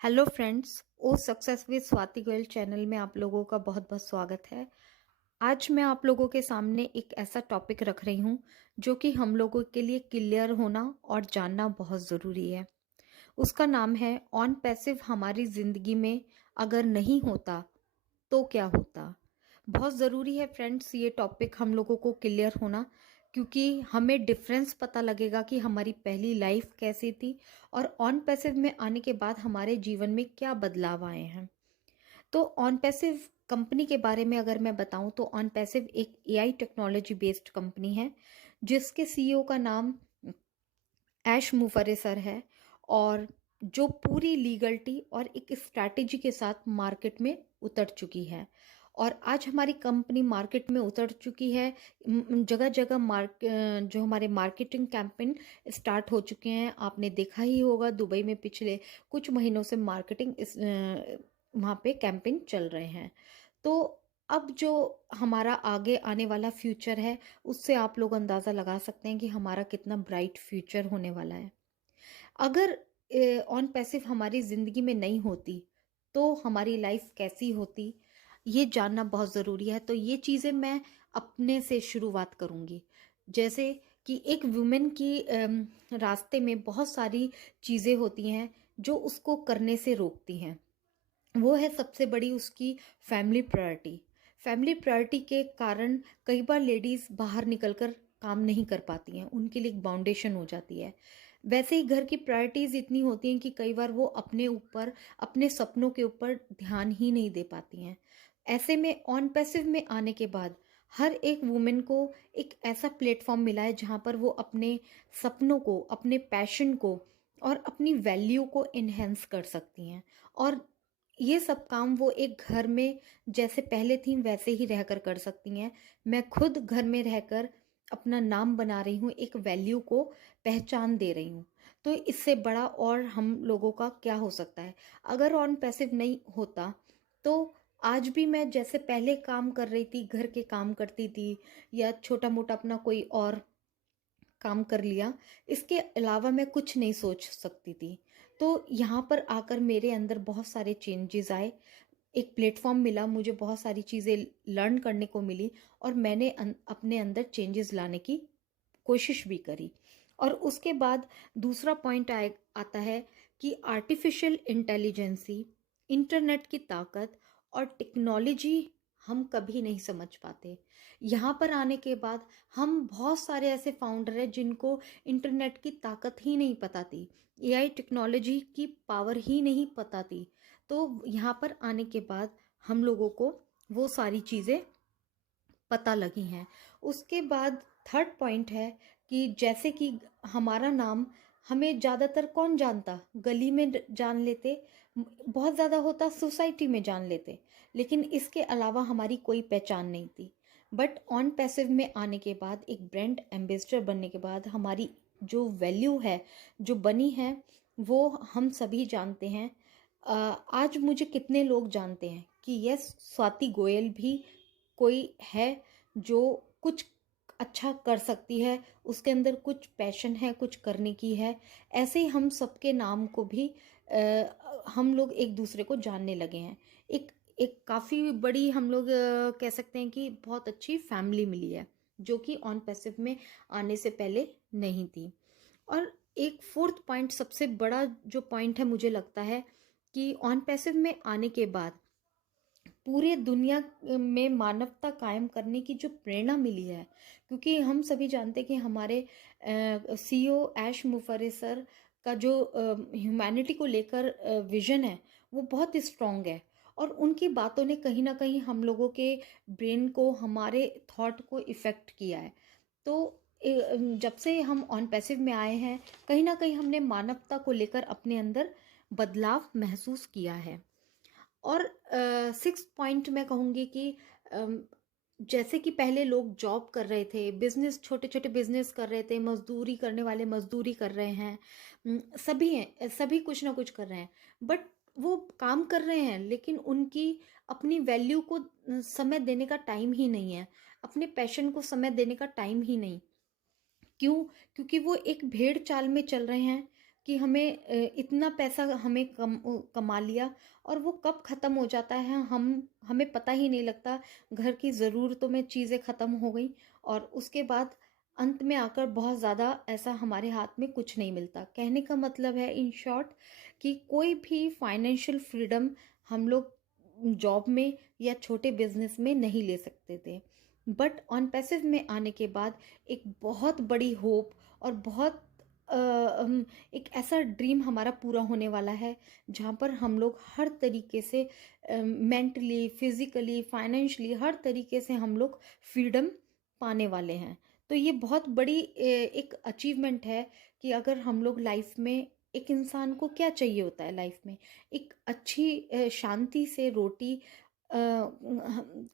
Hello friends. ओ success with Swati Goyal channel में आप लोगों का बहुत बहुत स्वागत है। आज मैं आप लोगों के सामने एक ऐसा टॉपिक रख रही हूँ जो कि हम लोगों के लिए क्लियर होना और जानना बहुत ज़रूरी है। उसका नाम है ऑन पैसिव हमारी ज़िंदगी में अगर नहीं होता तो क्या होता। बहुत ज़रूरी है फ्रेंड्स ये टॉपिक हम लोगों को क्लियर होना, क्योंकि हमें डिफरेंस पता लगेगा कि हमारी पहली लाइफ कैसी थी और ऑन पैसिव में आने के बाद हमारे जीवन में क्या बदलाव आए हैं। तो ऑन पैसिव कंपनी के बारे में अगर मैं बताऊं तो ऑन पैसिव एक एआई टेक्नोलॉजी बेस्ड कंपनी है जिसके सीईओ का नाम ऐश मुफरे सर है, और जो पूरी लीगलिटी और एक स्ट्रैटेजी के साथ मार्केट में उतर चुकी है। और आज हमारी कंपनी मार्केट में उतर चुकी है। जगह जगह जो हमारे मार्केटिंग कैंपेन स्टार्ट हो चुके हैं। आपने देखा ही होगा दुबई में पिछले कुछ महीनों से मार्केटिंग वहाँ पे कैंपेन चल रहे हैं। तो अब जो हमारा आगे आने वाला फ्यूचर है उससे आप लोग अंदाज़ा लगा सकते हैं कि हमारा कितना ब्राइट फ्यूचर होने वाला है। अगर ऑन पैसिव हमारी ज़िंदगी में नहीं होती तो हमारी लाइफ कैसी होती, ये जानना बहुत ज़रूरी है। तो ये चीज़ें मैं अपने से शुरुआत करूँगी। जैसे कि एक वुमेन की रास्ते में बहुत सारी चीज़ें होती हैं जो उसको करने से रोकती हैं। वो है सबसे बड़ी उसकी फैमिली प्रायोरिटी। फैमिली प्रायोरिटी के कारण कई बार लेडीज़ बाहर निकलकर काम नहीं कर पाती हैं, उनके लिए एक बाउंडेशन हो जाती है। वैसे ही घर की प्रायोरिटीज़ इतनी होती हैं कि कई बार वो अपने ऊपर, अपने सपनों के ऊपर ध्यान ही नहीं दे पाती हैं। ऐसे में ऑन पैसिव में आने के बाद हर एक वुमेन को एक ऐसा प्लेटफॉर्म मिला है जहाँ पर वो अपने सपनों को, अपने पैशन को और अपनी वैल्यू को इन्हेंस कर सकती हैं। और ये सब काम वो एक घर में जैसे पहले थी वैसे ही रहकर कर सकती हैं। मैं खुद घर में रहकर अपना नाम बना रही हूँ, एक वैल्यू को पहचान दे रही हूँ। तो इससे बड़ा और हम लोगों का क्या हो सकता है। अगर ऑन पैसिव नहीं होता तो आज भी मैं जैसे पहले काम कर रही थी, घर के काम करती थी या छोटा मोटा अपना कोई और काम कर लिया, इसके अलावा मैं कुछ नहीं सोच सकती थी। तो यहाँ पर आकर मेरे अंदर बहुत सारे चेंजेस आए, एक प्लेटफॉर्म मिला, मुझे बहुत सारी चीज़ें लर्न करने को मिली और मैंने अपने अंदर चेंजेस लाने की कोशिश भी करी। और उसके बाद दूसरा पॉइंट आता है कि आर्टिफिशियल इंटेलिजेंसी, इंटरनेट की ताकत और टेक्नोलॉजी हम कभी नहीं समझ पाते। यहाँ पर आने के बाद हम बहुत सारे ऐसे फाउंडर हैं जिनको इंटरनेट की ताकत ही नहीं पता थी, एआई टेक्नोलॉजी की पावर ही नहीं पता थी। तो यहाँ पर आने के बाद हम लोगों को वो सारी चीज़ें पता लगी हैं। उसके बाद थर्ड पॉइंट है कि जैसे कि हमारा नाम हमें ज़्यादातर कौन जानता, गली में जान लेते, बहुत ज़्यादा होता सोसाइटी में जान लेते, लेकिन इसके अलावा हमारी कोई पहचान नहीं थी। बट ऑन पैसिव में आने के बाद, एक ब्रांड एम्बेसडर बनने के बाद हमारी जो वैल्यू है जो बनी है वो हम सभी जानते हैं। आज मुझे कितने लोग जानते हैं कि यस, स्वाति गोयल भी कोई है जो कुछ अच्छा कर सकती है, उसके अंदर कुछ पैशन है, कुछ करने की है। ऐसे ही हम सबके नाम को भी हम लोग एक दूसरे को जानने लगे हैं। एक एक काफ़ी बड़ी हम लोग कह सकते हैं कि बहुत अच्छी फैमिली मिली है जो कि ऑन पैसिव में आने से पहले नहीं थी। और एक फोर्थ पॉइंट, सबसे बड़ा जो पॉइंट है मुझे लगता है कि ऑन पैसिव में आने के बाद पूरे दुनिया में मानवता कायम करने की जो प्रेरणा मिली है, क्योंकि हम सभी जानते हैं कि हमारे सीईओ ऐश मुफरे सर का जो ह्यूमैनिटी को लेकर विजन है वो बहुत स्ट्रांग है। और उनकी बातों ने कहीं ना कहीं हम लोगों के ब्रेन को, हमारे थॉट को इफ़ेक्ट किया है। तो जब से हम ऑन पैसिव में आए हैं कहीं ना कहीं हमने मानवता को लेकर अपने अंदर बदलाव महसूस किया है। और सिक्स पॉइंट मैं कहूँगी कि जैसे कि पहले लोग जॉब कर रहे थे, बिजनेस, छोटे छोटे बिजनेस कर रहे थे, मजदूरी करने वाले मजदूरी कर रहे हैं, सभी हैं, सभी कुछ ना कुछ कर रहे हैं। बट वो काम कर रहे हैं लेकिन उनकी अपनी वैल्यू को समय देने का टाइम ही नहीं है, अपने पैशन को समय देने का टाइम ही नहीं। क्यों? क्योंकि वो एक भेड़ चाल में चल रहे हैं। कि हमें इतना पैसा हमें कमा लिया और वो कब ख़त्म हो जाता है हमें पता ही नहीं लगता। घर की ज़रूरतों में चीज़ें ख़त्म हो गई और उसके बाद अंत में आकर बहुत ज़्यादा ऐसा हमारे हाथ में कुछ नहीं मिलता। कहने का मतलब है इन शॉर्ट कि कोई भी फाइनेंशियल फ्रीडम हम लोग जॉब में या छोटे बिजनेस में नहीं ले सकते थे। बट ऑन पैसिव में आने के बाद एक बहुत बड़ी होप और बहुत एक ऐसा ड्रीम हमारा पूरा होने वाला है जहाँ पर हम लोग हर तरीके से मेंटली, फिजिकली, फाइनेंशियली हर तरीके से हम लोग फ्रीडम पाने वाले हैं। तो ये बहुत बड़ी एक अचीवमेंट है कि अगर हम लोग लाइफ में, एक इंसान को क्या चाहिए होता है लाइफ में, एक अच्छी शांति से रोटी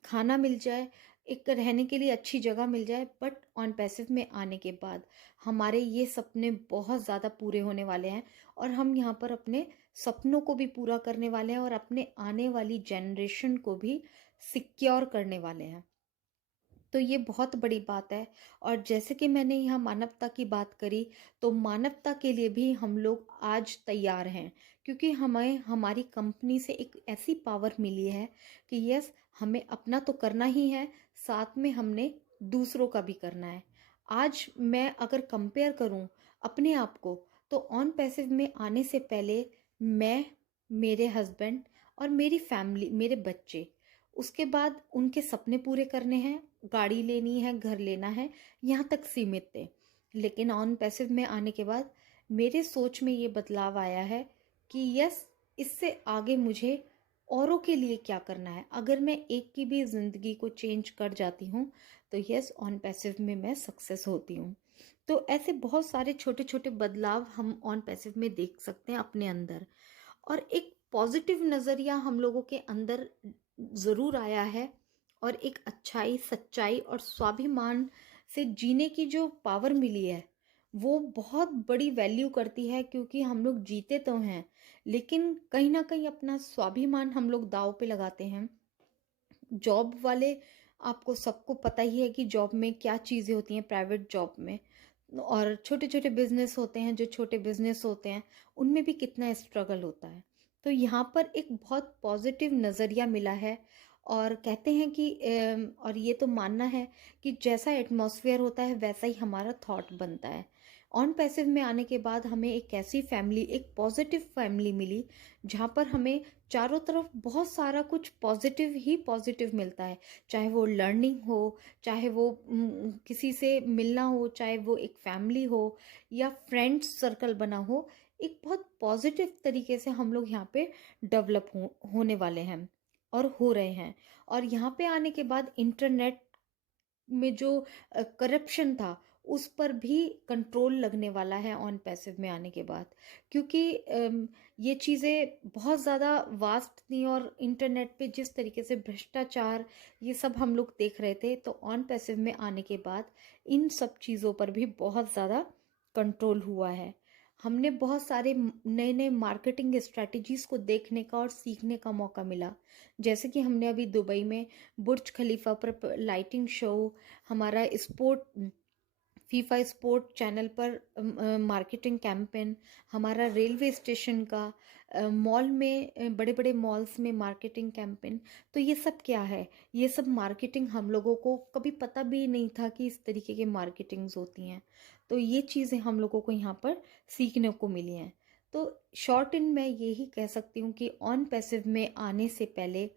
खाना मिल जाए, एक रहने के लिए अच्छी जगह मिल जाए। बट ऑन पैसिव में आने के बाद हमारे ये सपने बहुत ज़्यादा पूरे होने वाले हैं और हम यहाँ पर अपने सपनों को भी पूरा करने वाले हैं और अपने आने वाली जनरेशन को भी सिक्योर करने वाले हैं। तो ये बहुत बड़ी बात है। और जैसे कि मैंने यहाँ मानवता की बात करी, तो मानवता के लिए भी हम लोग आज तैयार हैं, क्योंकि हमें हमारी कंपनी से एक ऐसी पावर मिली है कि यस, हमें अपना तो करना ही है, साथ में हमने दूसरों का भी करना है। आज मैं अगर कंपेयर करूँ अपने आप को, तो ऑन पैसिव में आने से पहले मैं, मेरे हस्बैंड और मेरी फैमिली, मेरे बच्चे, उसके बाद उनके सपने पूरे करने हैं, गाड़ी लेनी है, घर लेना है, यहाँ तक सीमित थे। लेकिन ऑन पैसिव में आने के बाद मेरे सोच में ये बदलाव आया है कि यस, इससे आगे मुझे औरों के लिए क्या करना है। अगर मैं एक की भी ज़िंदगी को चेंज कर जाती हूँ तो यस, ऑन पैसिव में मैं सक्सेस होती हूँ। तो ऐसे बहुत सारे छोटे छोटे बदलाव हम ऑन पैसिव में देख सकते हैं अपने अंदर। और एक पॉजिटिव नज़रिया हम लोगों के अंदर ज़रूर आया है और एक अच्छाई, सच्चाई और स्वाभिमान से जीने की जो पावर मिली है वो बहुत बड़ी वैल्यू करती है, क्योंकि हम लोग जीते तो हैं लेकिन कहीं ना कहीं अपना स्वाभिमान हम लोग दांव पे लगाते हैं। जॉब वाले, आपको सबको पता ही है कि जॉब में क्या चीज़ें होती हैं प्राइवेट जॉब में, और छोटे छोटे बिजनेस होते हैं, जो छोटे बिजनेस होते हैं उनमें भी कितना स्ट्रगल होता है। तो यहाँ पर एक बहुत पॉजिटिव नज़रिया मिला है। और कहते हैं कि और ये तो मानना है कि जैसा एटमॉस्फेयर होता है वैसा ही हमारा थॉट बनता है। ऑन पैसिव में आने के बाद हमें एक ऐसी फैमिली, एक पॉजिटिव फैमिली मिली जहाँ पर हमें चारों तरफ बहुत सारा कुछ पॉजिटिव ही पॉजिटिव मिलता है। चाहे वो लर्निंग हो, चाहे वो किसी से मिलना हो, चाहे वो एक फैमिली हो या फ्रेंड्स सर्कल बना हो, एक बहुत पॉजिटिव तरीके से हम लोग यहाँ पे डेवलप होने वाले हैं और हो रहे हैं। और यहाँ पे आने के बाद इंटरनेट में जो करप्शन था उस पर भी कंट्रोल लगने वाला है ऑन पैसिव में आने के बाद, क्योंकि ये चीज़ें बहुत ज़्यादा वास्ट थी और इंटरनेट पे जिस तरीके से भ्रष्टाचार ये सब हम लोग देख रहे थे, तो ऑन पैसिव में आने के बाद इन सब चीज़ों पर भी बहुत ज़्यादा कंट्रोल हुआ है। हमने बहुत सारे नए नए मार्केटिंग स्ट्रेटजीज़ को देखने का और सीखने का मौका मिला। जैसे कि हमने अभी दुबई में बुर्ज खलीफा पर लाइटिंग शो, हमारा स्पोर्ट फीफा स्पोर्ट चैनल पर मार्केटिंग कैंपेन, हमारा रेलवे स्टेशन का, मॉल में, बड़े बड़े मॉल्स में मार्केटिंग कैंपेन। तो ये सब क्या है, ये सब मार्केटिंग हम लोगों को कभी पता भी नहीं था कि इस तरीके की मार्केटिंग्स होती हैं। तो ये चीज़ें हम लोगों को यहाँ पर सीखने को मिली हैं। तो शॉर्ट इन मैं यही कह सकती हूँ कि ऑन पैसिव में आने से पहले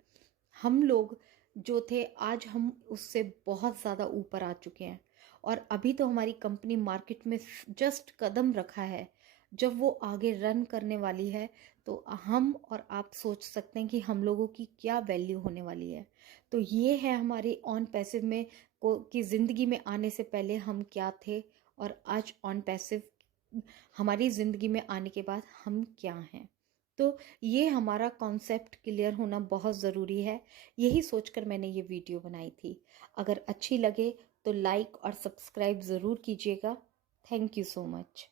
हम लोग जो थे, आज हम उससे बहुत ज़्यादा ऊपर आ चुके हैं। और अभी तो हमारी कंपनी मार्केट में जस्ट कदम रखा है। जब वो आगे रन करने वाली है तो हम और आप सोच सकते हैं कि हम लोगों की क्या वैल्यू होने वाली है। तो ये है हमारी ऑन पैसिव में को की ज़िंदगी में आने से पहले हम क्या थे और आज ऑन पैसिव हमारी ज़िंदगी में आने के बाद हम क्या हैं। तो ये हमारा कॉन्सेप्ट क्लियर होना बहुत ज़रूरी है। यही सोचकर मैंने ये वीडियो बनाई थी। अगर अच्छी लगे तो लाइक और सब्सक्राइब ज़रूर कीजिएगा। Thank you so much.